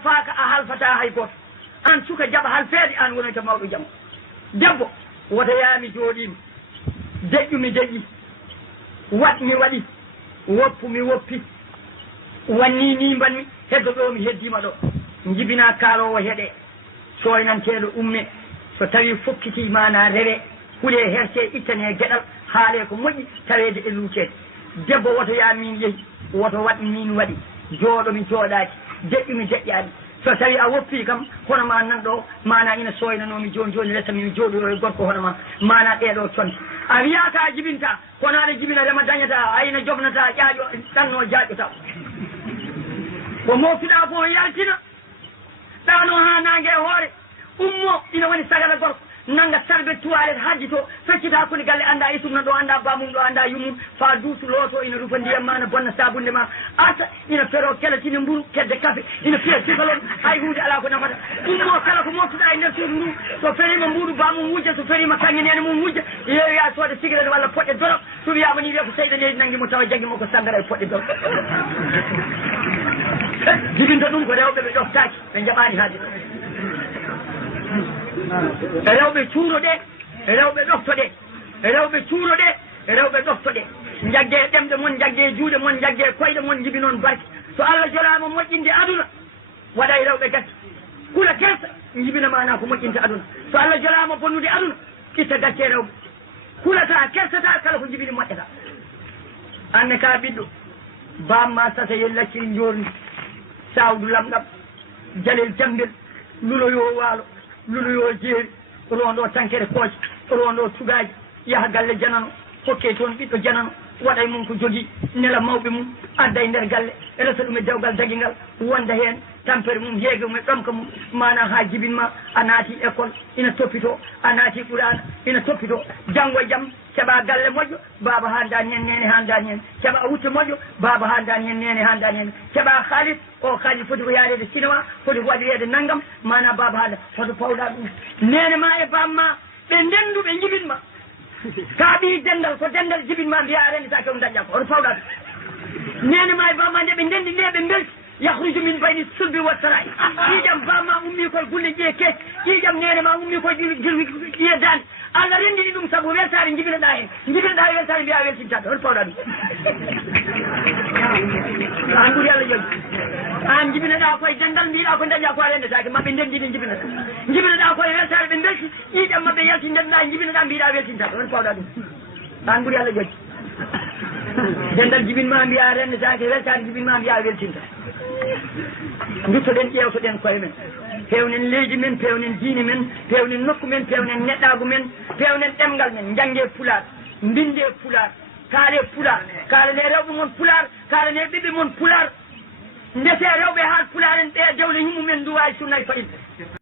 halfaaka a halfata hay goto an suka jaɓa halfeede an wonata mawɗo jam debbo woto yaami jooɗimi deƴƴumi deƴƴi watmi waɗi woppumi woppi wanni ni mbanmi heddo ɗo mi heddima ɗo jibina kaalowo heeɗe soynanteɗo umme so tawi fokkiti mana rewe huule herse ittane gueɗal haale ko moƴƴi tawede e luucede debbo woto ya min yeehi woto waɗ min waɗi jooɗomi jooɗaki deƴƴumi deƴƴaɗi so tawi a woppi kam hono ma nan ɗo mana ina soynanomi joni joni lesami jooɗoyo e gorko hono ma mana ɗeɗo conti a wiyata a jibinta kono aɗa jibina rema dañata ayina jofnata ƴaaƴo ɗanno jaaƴota ko moftuɗa fo yaltina ɗano ha nangue e hoore ummo ina woni sagala gorko nanga sarbe tuwaret hajji to feccita koni galle anda isumna ɗo anda bamum ɗo anda yumum fa duusu looto ina rufa ndiyam ma na bonna sabunde ma asa ina fero kelatini mburu kedde kafe ina fiya sigalon hay hunde ala ko nafata ummo kala ko moftuɗa e nder suudu ndu so ferima mburu bamum wujja so ferima kañe nene mum wujja yeeya soode sigalede walla poɗɗe dorop so wiyama ni wiya ko seyɗaneji nanguimo tawa jaguimo ko sangara e poɗɗe dorop jibinta ɗum ko rewɓe ɓe ɗoftaki ɓe jaɓani haade rewɓe cuuroɗe rewɓe ɗoftoɗe rewɓe cuuroɗe rewɓe ɗoftoɗe jagge ɗemɗe moon jagge juuɗe moon jagge koyɗe moon jibi noon barke so Allah jolama moƴƴinde aduna waɗay rewɓe gacce kula kersa jibina mana ko moƴƴinte aduna so Allah jolama bonnude aduna itta gacce rewɓe kulata kersata kala ko jibini moƴƴata anne ka ɓiɗɗo bamma sasa ye lacciri jorni sawdu lamɗam jalel jambel luloyo waalo luloyo jeeri rondo tankere kooje rondo tugaji yaha galle janano hokke toon ɓiɗɗo janano waɗay mum ko jogui nela mawɓe mum adda e nder galle resa ɗum e dewgal daguigal wonda hen tampere mum heege mum e ɗomka mum mana ha jibinma a naati école ina toppito a naati qur'ana ina toppito janggo e jaam keeɓa galle moƴƴo baba handani hen nene handani hen keeɓa wutte moƴƴo baba handani hen nene handani hen keeɓa haalis o haalis foti ko yarede cinéma foti ko waɗirede naggam mana baba haala hoto pawɗa ɗum nene ma e bamma ɓe ndendu ɓe jibinma ka ɓi dendal ko dendal jibinma mbiya a rendita ko dañƴa ko hoto pawɗa ɗum nene ma e bamma nde ɓe ndendi nde ɓe belti yahruju min bayni sulbi wa sarai ƴiƴam bamma ummi koye gulle ƴiye kees ƴiƴam nene ma ummi koye jirwi ƴiye dande Allah rendini ɗum saabu weltare jibinaɗa hen jibinaɗa e weltare mbiya weltintaɗo hoto pawɗa ɗum an ɓuuri Allah jogui an jibinaɗa koye dendal mbiɗa ko dañƴa ko a rendetake maɓe ndendini jibinaɗa jibinaɗa koye weltare ɓe belti ƴiƴam mabɓe yalti ndenɗa jibinaɗa mbiɗa weltintaɗo hoto pawɗa ɗum an ɓuuri Allah jogui dendal jibinma mbiya rendetake weltare jibinma mbiya weltinta duttoɗen ƴewtoɗen koye men pewnen leydi men pewnen diine men pewnen nokku men pewnen neɗɗagu men pewnen ɗemgal men jangge pular mbinde pular kaale pular kaalane rewɓe moon pular kaalane ɓiɓɓe moon pular ndete rewɓe haal pular en ɓe dewle yimmumen nduwawi sunnayi fayida